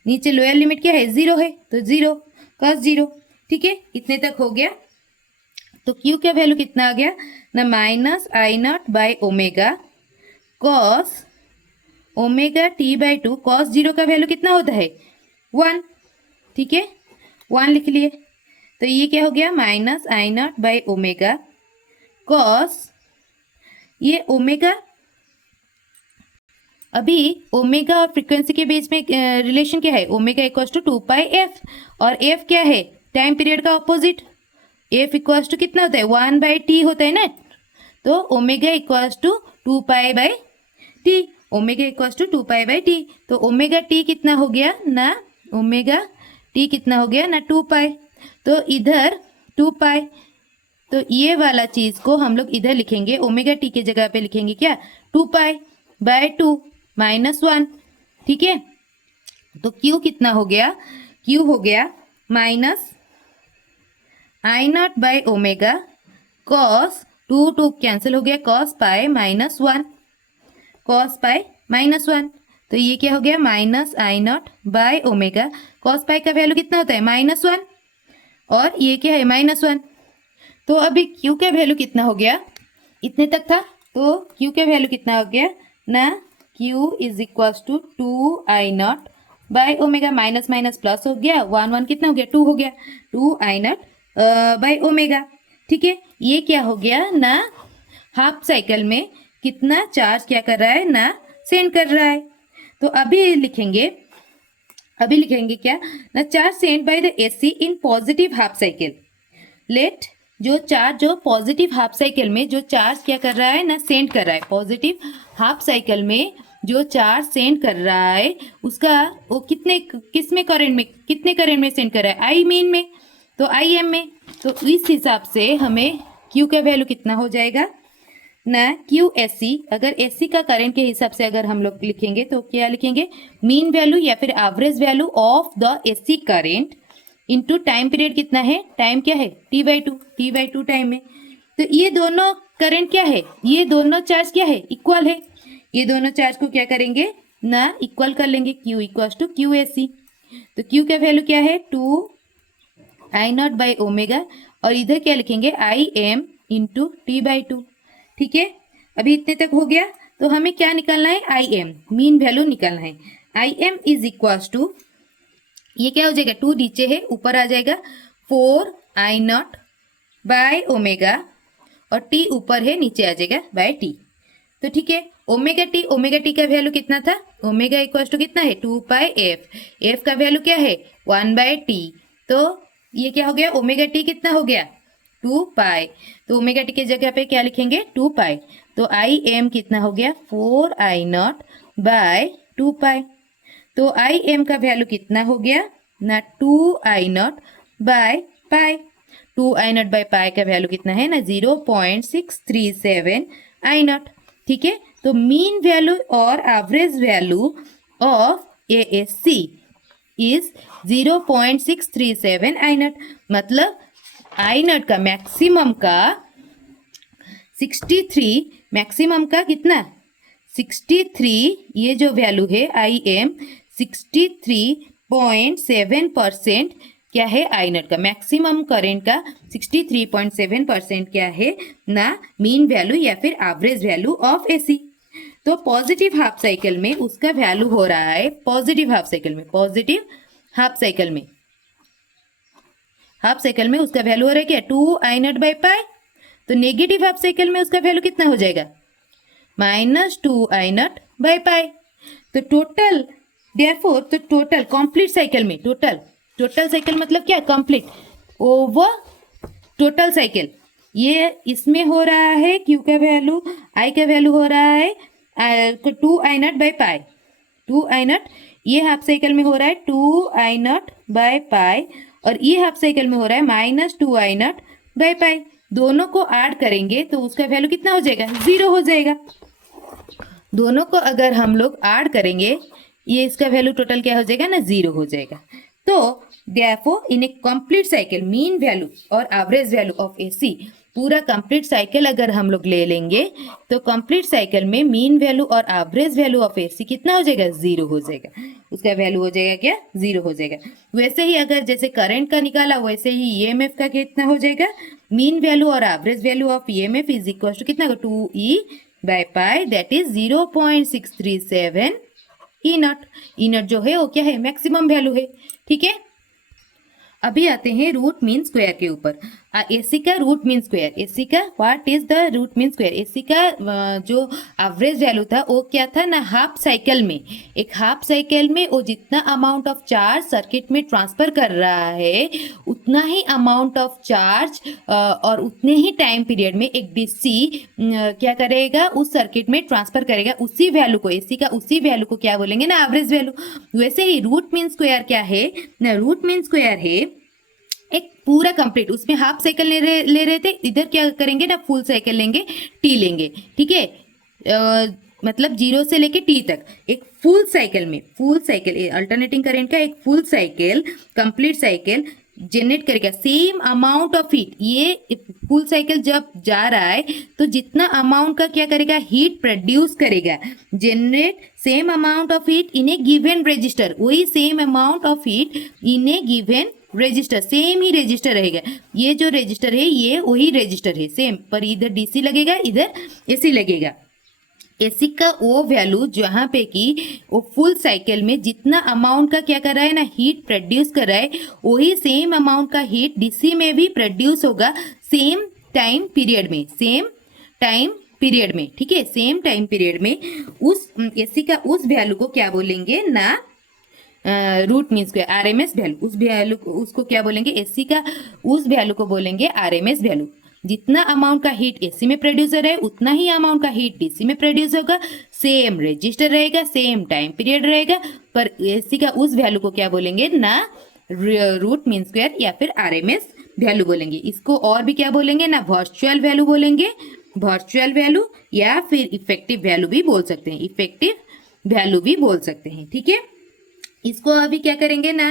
नीचे लोअर लिमिट क्या है, 0 है, तो 0 कॉस 0, ठीक है, इतने तक हो गया। तो q का वैल्यू कितना आ गया ना, minus I naught by omega cos omega T by 2, cos 0 का वैल्यू कितना होता है, 1, ठीक है, 1 लिख लिए। तो ये क्या हो गया, minus I naught by omega cos, ये ओमेगा, अभी ओमेगा और फ्रीक्वेंसी के बीच में रिलेशन क्या है, omega equal to 2 pi f, और एफ क्या है, टाइम पीरियड का ऑपोजिट एफ इक्वल्स टू कितना होता है 1/t होता है ना, तो omega equals to 2π/t, omega equals to 2π/t, तो ओमेगा टी कितना हो गया ना, ओमेगा टी कितना हो गया ना 2π, तो इधर 2π, तो ये वाला चीज को हम लोग इधर लिखेंगे, ओमेगा टी के जगह पे लिखेंगे क्या 2π/2 -1, ठीक है। तो Q कितना हो गया, Q हो गया -I0/ओमेगा cos 2 कैंसिल हो गया cos पाई -1, cos पाई -1, तो ये क्या हो गया -I0/ओमेगा, cos पाई का वैल्यू कितना होता है -1 और ये क्या है -1, तो अभी Q का वैल्यू कितना हो गया, इतने तक था, तो Q का वैल्यू कितना हो गया ना, Q इज इक्वल्स टू 2I0/ओमेगा, माइनस माइनस प्लस हो गया, 1 कितना हो गया 2 हो गया, 2I0/ओमेगा, ठीक है। ये क्या हो गया ना, हाफ साइकिल में कितना चार्ज क्या कर रहा है ना, सेंड कर रहा है। तो अभी लिखेंगे क्या ना, charge send by the AC in positive half cycle, let जो चार्ज जो पॉजिटिव हाफ साइकिल में जो चार्ज क्या कर रहा है ना, सेंड कर रहा है, पॉजिटिव हाफ साइकिल में जो चार्ज सेंड कर रहा है उसका वो कितने करंट में सेंड कर रहा है, आई मीन में, तो आई एम में, तो इस हिसाब से हमें Q का वैल्यू कितना हो जाएगा ना, क्यू एस सी, अगर एस सी का करंट के हिसाब से अगर हम लोग लिखेंगे तो क्या लिखेंगे, मीन वैल्यू या फिर average value of the S C current into time period कितना है, टाइम क्या है t/2 टाइम में। तो ये दोनों करंट क्या है, ये दोनों चार्ज क्या है, इक्वल है, ये दोनों चार्ज को क्या करेंगे ना, इक्वल कर लेंगे, Q equals to Q S C, तो Q का वैल्यू क्या है 2I0/ओमेगा, और इधर क्या लिखेंगे IM इंटू t/2, ठीक है। अभी इतने तक हो गया, तो हमें क्या निकालना है, IM मीन वैल्यू निकालना है, IM इज इक्वल्स टू, ये क्या हो जाएगा 2 नीचे है ऊपर आ जाएगा 4I0/ओमेगा, और t ऊपर है नीचे आ जाएगा बाय t, तो ठीक है। ओमेगा टी का वैल्यू कितना था, ओमेगा इक्वल्स टू कितना है 2πf, f का वैल्यू क्या है 1/t, तो ये क्या हो गया, ओमेगा टी कितना हो गया 2π, तो ओमेगा टी के जगह पे क्या लिखेंगे 2π, तो IM कितना हो गया 4I0/2π, तो IM का वैल्यू कितना हो गया ना 2I0/π, 2I0/π का वैल्यू कितना है ना 0.637 I0, ठीक है। तो मीन वैल्यू और average value of ASC is 0.637 I0, मतलब I0 का मैक्सिमम का 63, मैक्सिमम का कितना 63, ये जो वैल्यू है IM 63.7% क्या है I0 का, मैक्सिमम करंट का 63.7% क्या है ना, मीन वैल्यू या फिर एवरेज वैल्यू ऑफ AC। तो पॉजिटिव हाफ साइकिल में उसका वैल्यू हो रहा है, पॉजिटिव हाफ साइकिल में उसका वैल्यू हो रहा है क्या 2I0/π, तो नेगेटिव हाफ साइकिल में उसका वैल्यू कितना हो जाएगा -2I0/π, तो टोटल देयरफॉर, तो टोटल कंप्लीट साइकिल में, टोटल साइकिल मतलब क्या, कंप्लीट ओवर टोटल साइकिल, ये इसमें हो रहा है Q का वैल्यू, I का वैल्यू हो रहा है 2I0/π, 2I0, ये हाफ साइकिल में हो रहा है 2I0/π, और ये हाफ साइकिल में हो रहा है -2I0/π, दोनों को ऐड करेंगे तो उसका वैल्यू कितना हो जाएगा 0 हो जाएगा। दोनों को अगर हम लोग ऐड करेंगे, ये इसका वैल्यू टोटल क्या हो जाएगा ना 0 हो जाएगा। तो therefore in A complete cycle mean value और एवरेज वैल्यू ऑफ AC, पूरा कंप्लीट साइकिल अगर हम लोग ले लेंगे तो कंप्लीट साइकिल में मीन वैल्यू और एवरेज वैल्यू ऑफ AC कितना हो जाएगा 0 हो जाएगा, उसका वैल्यू हो जाएगा क्या 0 हो जाएगा। वैसे ही अगर जैसे करंट का निकाला वैसे ही EMF का कितना हो जाएगा, मीन वैल्यू और average value of EMF is equal to कितना 2E/π, दैट इज 0.637 E0 जो है वो क्या है मैक्सिमम वैल्यू है, ठीक है। अभी आते हैं रूट मीन स्क्वायर के ऊपर। एसी का रूट मीन स्क्वायर, एसी का what is the root mean square? AC का जो एवरेज वैल्यू था वो क्या था ना, हाफ साइकिल में, एक हाफ साइकिल में वो जितना अमाउंट ऑफ चार्ज सर्किट में ट्रांसफर कर रहा है उतना ही अमाउंट ऑफ चार्ज और उतने ही टाइम पीरियड में एक डीसी क्या करेगा, उस सर्किट में ट्रांसफर करेगा उसी वैल्यू को, एसी का उसी वैल्यू को क्या बोलेंगे ना, एवरेज वैल्यू। वैसे ही रूट मीन स्क्वायर क्या है ना, रूट मीन स्क्वायर है एक पूरा कंप्लीट, उसमें हाफ साइकिल ले रहे थे, इधर क्या करेंगे ना, फुल साइकिल लेंगे, टी लेंगे, ठीक है, मतलब 0 से लेके टी तक एक फुल साइकिल में, फुल साइकिल अल्टरनेटिंग करंट का एक full cycle, complete cycle generate करेगा सेम अमाउंट ऑफ हीट। ये फुल साइकिल जब जा रहा है तो जितना अमाउंट का क्या करेगा, हीट प्रोड्यूस करेगा, generate same amount of heat in a given register, वही same amount of heat in a given register, same ही रजिस्टर रहेगा, ये जो रजिस्टर है ये वही रजिस्टर है सेम, पर इधर डीसी लगेगा इधर एसी लगेगा। एसी का वो वैल्यू जहाँ पे कि वो फुल साइकिल में जितना अमाउंट का क्या कर रहा है ना, हीट प्रोड्यूस कर रहा है, वही सेम अमाउंट का हीट डीसी में भी प्रोड्यूस होगा सेम टाइम पीरियड में, सेम टाइम पीरियड में, ठीक है, सेम टाइम पीरियड में। उस एसी का उस वैल्यू को क्या बोलेंगे ना, root mean square, RMS value, उस वैल्यू उसको क्या बोलेंगे, एसी का उस वैल्यू को बोलेंगे आरएमएस वैल्यू। जितना अमाउंट का हीट एसी में प्रोड्यूस हो रहा है उतना ही अमाउंट का हीट डीसी में प्रोड्यूस होगा, सेम रजिस्टर रहेगा, सेम टाइम पीरियड रहेगा, पर एसी का उस वैल्यू को क्या बोलेंगे ना, रूट मीन स्क्वायर या फिर आरएमएस वैल्यू बोलेंगे। इसको और भी क्या बोलेंगे ना, वर्चुअल वैल्यू बोलेंगे, वर्चुअल वैल्यू या फिर इफेक्टिव वैल्यू भी बोल सकते हैं, इफेक्टिव वैल्यू भी बोल सकते हैं, ठीक है। इसको अभी क्या करेंगे ना,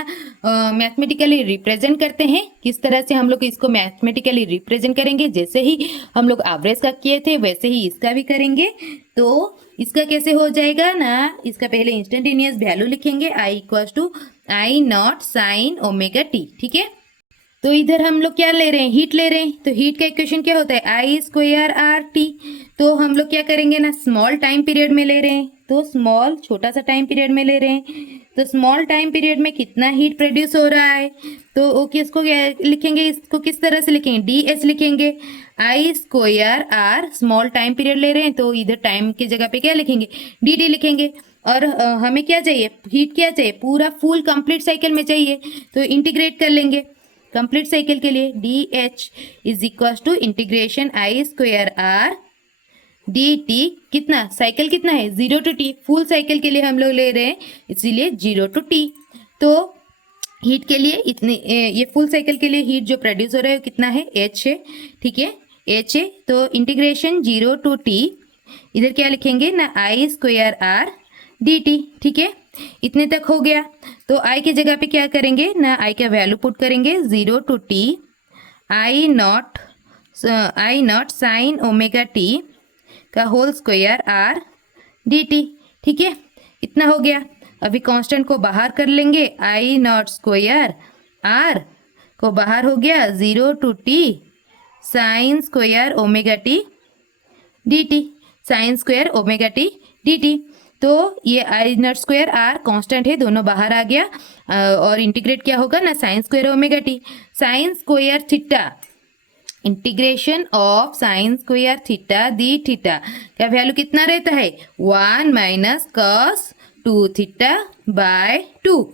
मैथमेटिकली रिप्रेजेंट करते हैं। किस तरह से हम लोग इसको मैथमेटिकली रिप्रेजेंट करेंगे, जैसे ही हम लोग एवरेज का किए थे वैसे ही इसका भी करेंगे। तो इसका कैसे हो जाएगा ना, इसका पहले इंस्टेंटेनियस वैल्यू लिखेंगे, I equals to I naught sine omega T, ठीक है। तो इधर हम लोग क्या ले रहे हैं, हीट ले रहे हैं, तो हीट का इक्वेशन क्या होता है, आई स्क्वायर आर टी। तो हम लोग क्या करेंगे ना, स्मॉल टाइम पीरियड में ले रहे हैं, तो स्मॉल छोटा सा टाइम पीरियड में ले रहे हैं, तो स्मॉल टाइम पीरियड में कितना हीट प्रोड्यूस हो रहा है, तो ओके इसको क्या लिखेंगे, इसको किस तरह से लिखेंगे, डी एच लिखेंगे, I square R small time period ले रहे हैं तो इधर टाइम की जगह पे क्या लिखेंगे, डी टी लिखेंगे। और हमें क्या चाहिए, हीट क्या चाहिए, पूरा फुल कंप्लीट साइकिल में चाहिए, तो इंटीग्रेट कर लेंगे कंप्लीट साइकिल के लिए, d h is equal to integration I square R D t, कितना साइकिल कितना है 0 to t, फुल साइकिल के लिए हम लोग ले रहे हैं इसीलिए 0 to t। तो हीट के लिए इतने, ये फुल साइकिल के लिए हीट जो प्रोड्यूस हो रहा है वो कितना है, h है, ठीक है, h है। तो इंटीग्रेशन 0 to t, इधर क्या लिखेंगे ना, आई स्क्वायर आर डी टी, ठीक है, इतने तक हो गया। तो आई की जगह पे क्या करेंगे ना, आई का वैल्यू पुट करेंगे 0 to t I naught sine omega T का whole square R D T, ठीक है, इतना हो गया। अभी कांस्टेंट को बाहर कर लेंगे, आई नॉट स्क्वायर आर को बाहर हो गया 0 to t sine square omega T D T, sign square omega T D T. तो ये आई नॉट स्क्वायर आर कांस्टेंट है, दोनों बाहर आ गया, और इंटीग्रेट क्या होगा ना, sign square omega T, sign square theta, integration of sine square theta the theta का वैल्यू कितना रहता है, 1 माइनस कॉस 2 थीटा बाय 2,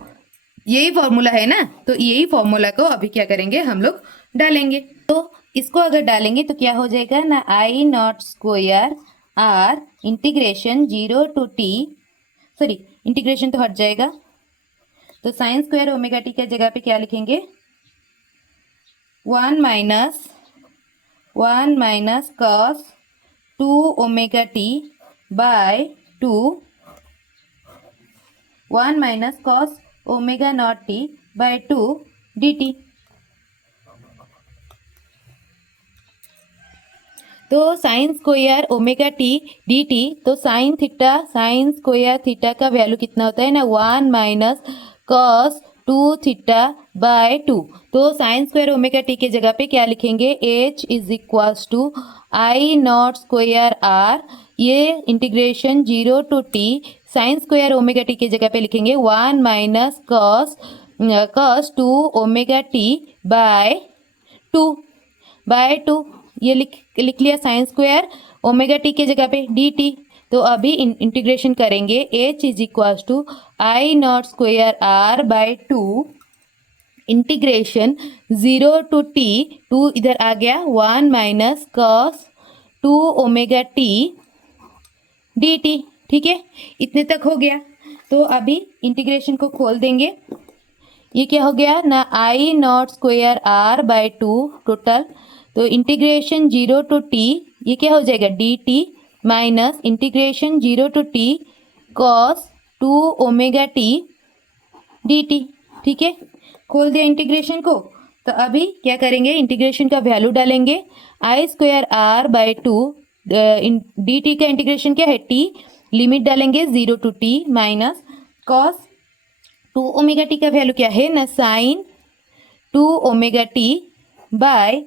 यही फॉर्मूला है ना। तो यही फॉर्मूला को अभी क्या करेंगे हम लोग डालेंगे, तो इसको अगर डालेंगे तो क्या हो जाएगा ना, I naught square R integration 0 to t, sorry integration तो हट जाएगा, तो साइन स्क्वायर ओमेगा टी के जगह पे क्या लिखेंगे, 1 minus cos 2 omega T by 2, 1 minus cos omega naught T by 2 D T. तो sine square omega T D T, तो साइन स्क्वायर थीटा का वैल्यू कितना होता है ना, 1 माइनस कॉस 2 थीटा बाय 2। तो साइन स्क्वायर ओमेगा टी के जगह पे क्या लिखेंगे, h is equals to I naught square R, ये integration 0 to t sine square omega T के जगह पे लिखेंगे 1 minus cos cos 2 omega T two by two, ये लिख लिया साइन स्क्वायर ओमेगा टी के जगह पे डी टी। तो अभी इंटीग्रेशन करेंगे H is equal to I naught square R by two integration 0 to t, two इधर आ गया 1 minus cos 2 omega T D T. ठीक है, इतने तक हो गया। तो अभी इंटीग्रेशन को खोल देंगे। ये क्या हो गया ना, I naught square R by two total, तो इंटीग्रेशन 0 टू टी, ये क्या हो जाएगा D T minus integration 0 to T cos 2 omega T D T. ठीक है, खोल दिया इंटीग्रेशन को। तो अभी क्या करेंगे, इंटीग्रेशन का वैल्यू डालेंगे, I square R by two D T का इंटीग्रेशन क्या है टी, लिमिट डालेंगे 0 to T minus cos 2 omega T का वैल्यू क्या है ना, sine 2 omega T by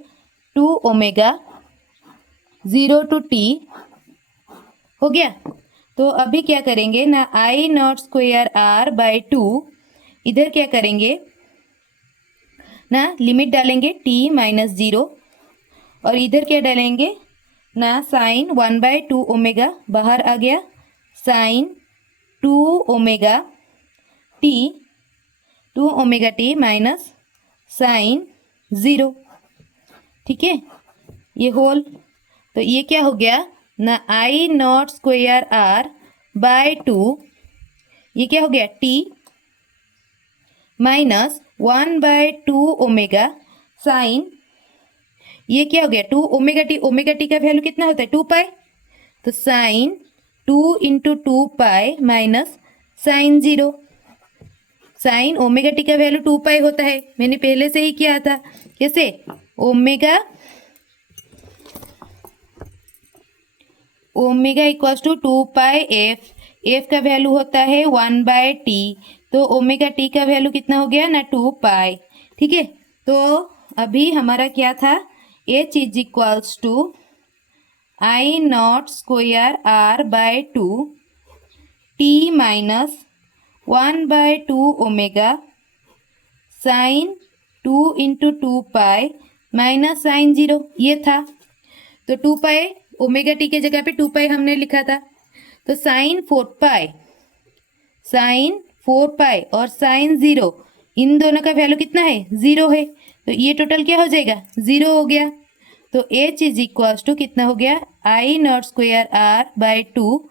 2 omega 0 to T हो गया। तो अभी क्या करेंगे ना, I naught square R by two, इधर क्या करेंगे ना, लिमिट डालेंगे टी माइनस 0, और इधर क्या डालेंगे ना, साइन 1 बाय 2 ओमेगा, बाहर आ गया sine 2 omega t minus sine 0। ठीक है, ये होल, तो ये क्या हो गया ना, I naught square R by two, ये क्या हो गया T minus 1 by 2 omega sine, ये क्या हो गया 2 ओमेगा टी का वैल्यू कितना होता है 2 पाई, तो sine 2 into 2 pi minus sine 0। Sine omega T का वैल्यू 2 पाई होता है, मैंने पहले से ही किया था। कैसे, omega equals to 2 pi f का वैल्यू होता है 1 बाय टी, तो ओमेगा टी का वैल्यू कितना हो गया ना 2 पाई। ठीक है, तो अभी हमारा क्या था, H is equals to I naught square R by two T minus 1 by 2 omega sine 2 into 2 pi minus sine 0, ये था। तो 2 पाई ओमेगा टी के जगह पे 2 पाई हमने लिखा था, तो साइन 4 पाई और साइन 0, इन दोनों का वैल्यू कितना है 0 है, तो ये टोटल क्या हो जाएगा 0 हो गया। तो एच इज इक्वल्स टू कितना हो गया, I naught square R by two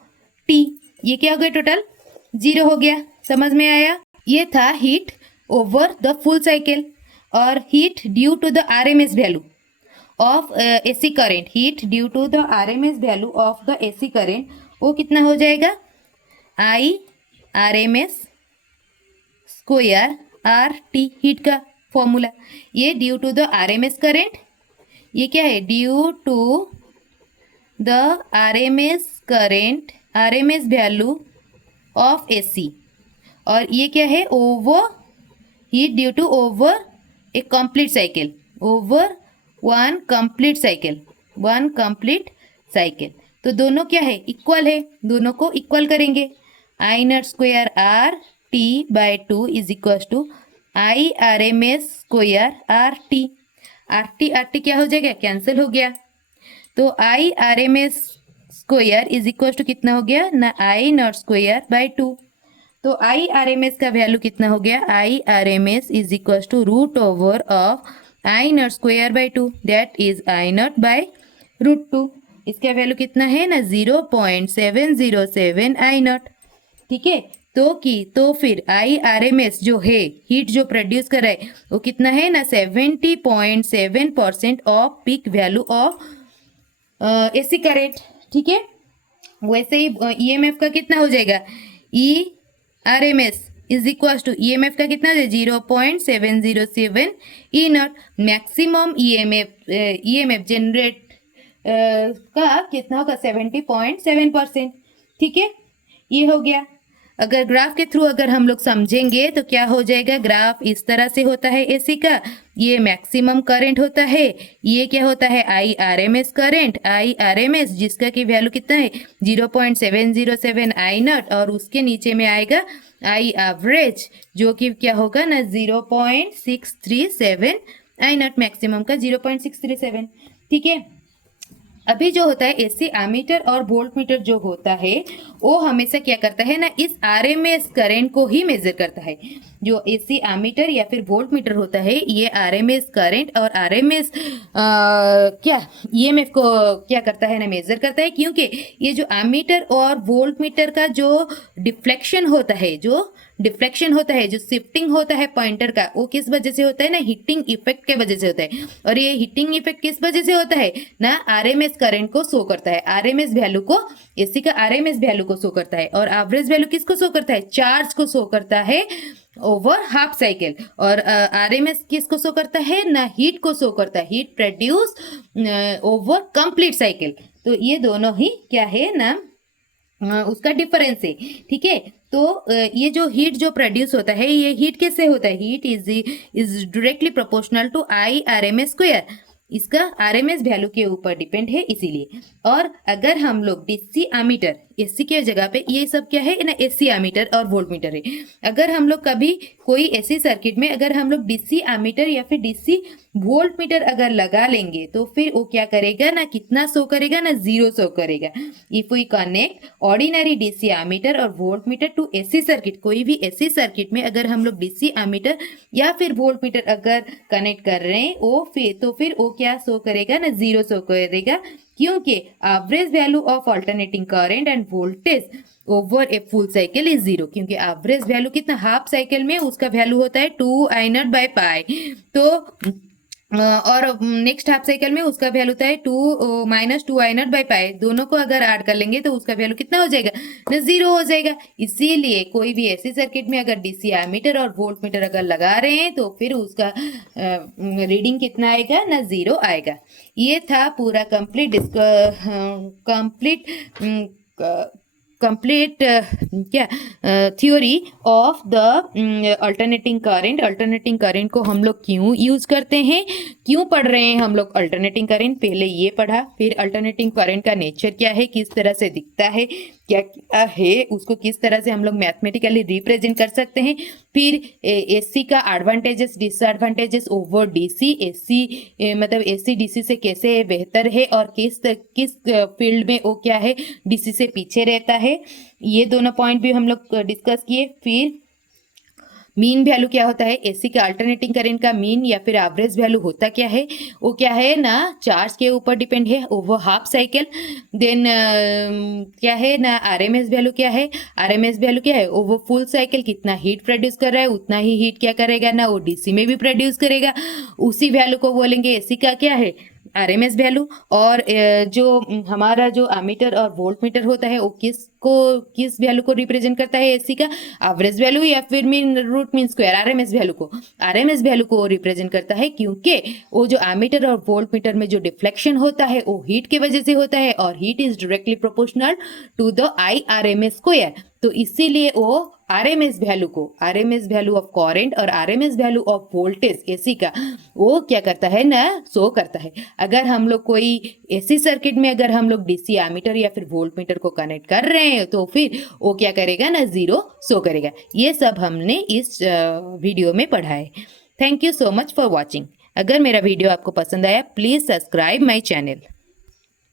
T, ये क्या हो गया टोटल 0 हो गया। समझ में आया, ये था heat over the full cycle, और heat due to the RMS value of AC current, heat due to the RMS value of the AC current, वो कितना हो जाएगा, I RMS square R T, heat का फॉर्मूला, ये due to the RMS current, ये क्या है due to the RMS current, RMS value of AC, और ये क्या है over heat due to over a complete cycle, over one complete cycle. तो दोनों क्या है इक्वल है, दोनों को इक्वल करेंगे, I naught square R T by two is equal to I R M S square R T क्या हो जाएगा कैंसिल हो गया, तो I R M S square is equal to कितना हो गया ना, I naught square by two. तो आई आर एम एस का वैल्यू कितना हो गया, I R M S is equal to root over of I naught square by to, that is I naught by root two. इसका value कितना है ना 0.707 आई not. ठीक है, तो फिर आई आर एम एस जो है हीट जो प्रोड्यूस कर रहा है वो कितना है ना 70.7% of peak value of AC current. ठीक है, वैसे ही ईएमएफ का कितना हो जाएगा, E R M S is equal to EMF का कितना है 0.707 E naught. Maximum EMF generate का कितना होगा 70.7%। ठीक है, ये हो गया। अगर ग्राफ के थ्रू अगर हम लोग समझेंगे तो क्या हो जाएगा, ग्राफ इस तरह से होता है एसी का, ये मैक्सिमम करंट होता है, ये क्या होता है I R M S current, I R M S जिसका की वैल्यू कितना है 0.707 आई नॉट, और उसके नीचे में आएगा आई एवरेज जो कि क्या होगा ना 0.637 आई नॉट, मैक्सिमम का 0.637। ठीक है, अभी जो होता है एसी एमीटर और वोल्ट मीटर जो होता है वो हमेशा क्या करता है ना, इस आरएमएस करंट को ही मेजर करता है। जो एसी एमीटर या फिर वोल्ट मीटर होता है ये आरएमएस करंट और आरएमएस क्या ईएमएफ को क्या करता है ना, मेजर करता है। क्योंकि ये जो एमीटर और वोल्ट मीटर का जो डिफ्लेक्शन होता है, जो शिफ्टिंग होता है पॉइंटर का, वो किस वजह से होता है ना, हीटिंग इफेक्ट के वजह से होता है। और ये हीटिंग इफेक्ट किस वजह से होता है ना, आरएमएस करंट को शो करता है, आरएमएस वैल्यू को, एसी का आरएमएस वैल्यू को शो करता है। और एवरेज वैल्यू किसको शो करता है, चार्ज को शो करता है ओवर हाफ साइकिल। और आरएमएस किसको शो करता है ना, हीट को शो करता है, heat produce over complete cycle. तो ये दोनों ही क्या है ना, उसका डिफरेंस है। ठीक है, तो ये जो हीट जो प्रोड्यूस होता है, ये हीट कैसे होता है, heat is directly proportional to I R M S square, इसका आरएमएस वैल्यू के ऊपर डिपेंड है इसीलिए। और अगर हम लोग डीसी एमीटर, एसी के जगह पे ये सब क्या है ना, एसी एमीटर और वोल्ट मीटर है। अगर हम लोग कभी कोई ऐसी सर्किट में अगर हम लोग डीसी एमीटर या फिर डीसी वोल्ट मीटर अगर लगा लेंगे तो फिर वो क्या करेगा ना, कितना शो करेगा ना, 0 शो करेगा। If we connect ordinary DC ammeter और voltmeter to AC circuit, कोई भी एसी सर्किट में अगर हम लोग डीसी एमीटर या फिर वोल्ट मीटर अगर कनेक्ट कर रहे हैं वो फिर वो क्या शो करेगा ना, 0 शो करेगा। क्योंकि average value of alternating current end voltage over a full cycle is 0। क्योंकि एवरेज वैल्यू कितना, हाफ साइकिल में उसका वैल्यू होता है 2 आई नॉट बाय पाई, तो और नेक्स्ट हाफ साइकिल में उसका वैल्यू होता है 2 minus 2 I naught by pi. दोनों को अगर ऐड कर लेंगे तो उसका वैल्यू कितना हो जाएगा ना, 0 हो जाएगा। इसीलिए कोई भी ऐसी सर्किट में अगर डीसी एमीटर और वोल्ट मीटर अगर लगा रहे हैं तो फिर उसका रीडिंग कितना आएगा ना, 0 आएगा। ये था पूरा कंप्लीट क्या theory of the alternating current को हम लोग क्यों यूज करते हैं, क्यों पढ़ रहे हैं हम लोग अल्टरनेटिंग करंट, पहले ये पढ़ा। फिर अल्टरनेटिंग करंट का नेचर क्या है, किस तरह से दिखता है, क्या क्या है, उसको किस तरह से हम लोग मैथमेटिकली रिप्रेजेंट कर सकते हैं। फिर एसी का advantages disadvantages over DC, AC मतलब एसी डीसी से कैसे बेहतर है और किस फील्ड में वो क्या है डीसी से पीछे रहता है, ये दोनों पॉइंट भी हम लोग डिस्कस किए। फिर मीन वैल्यू क्या होता है, एसी का अल्टरनेटिंग करंट का मीन या फिर एवरेज वैल्यू होता क्या है, वो क्या है ना, चार्ज के ऊपर डिपेंड है ओवर हाफ साइकिल। देन क्या है ना, आरएमएस वैल्यू क्या है, आरएमएस वैल्यू क्या है ओवर फुल साइकिल, कितना हीट प्रोड्यूस कर रहा है उतना ही हीट क्या करेगा ना, वो डीसी में भी प्रोड्यूस करेगा। उसी वैल्यू को बोलेंगे एसी का क्या है, आरएमएस वैल्यू। और जो हमारा जो एमीटर और वोल्ट मीटर होता है वो किस वैल्यू को रिप्रेजेंट करता है, एसी का एवरेज वैल्यू या फिर root mean square RMS value को रिप्रेजेंट करता है। क्योंकि वो जो एमीटर और वोल्ट मीटर में जो डिफ्लेक्शन होता है वो हीट के वजह से होता है और heat is directly proportional to the I RMS square. तो इसीलिए वो आरएमएस वैल्यू ऑफ करंट और RMS value of voltage AC का वो क्या करता है ना, शो करता है। अगर हम लोग कोई एसी सर्किट में अगर हम लोग डीसी एमीटर या फिर वोल्ट मीटर को कनेक्ट कर रहे हैं तो फिर वो क्या करेगा ना, 0 शो करेगा। ये सब हमने इस वीडियो में पढ़ा है। Thank you so much for watching. अगर मेरा वीडियो आपको पसंद आया प्लीज सब्सक्राइब माई चैनल।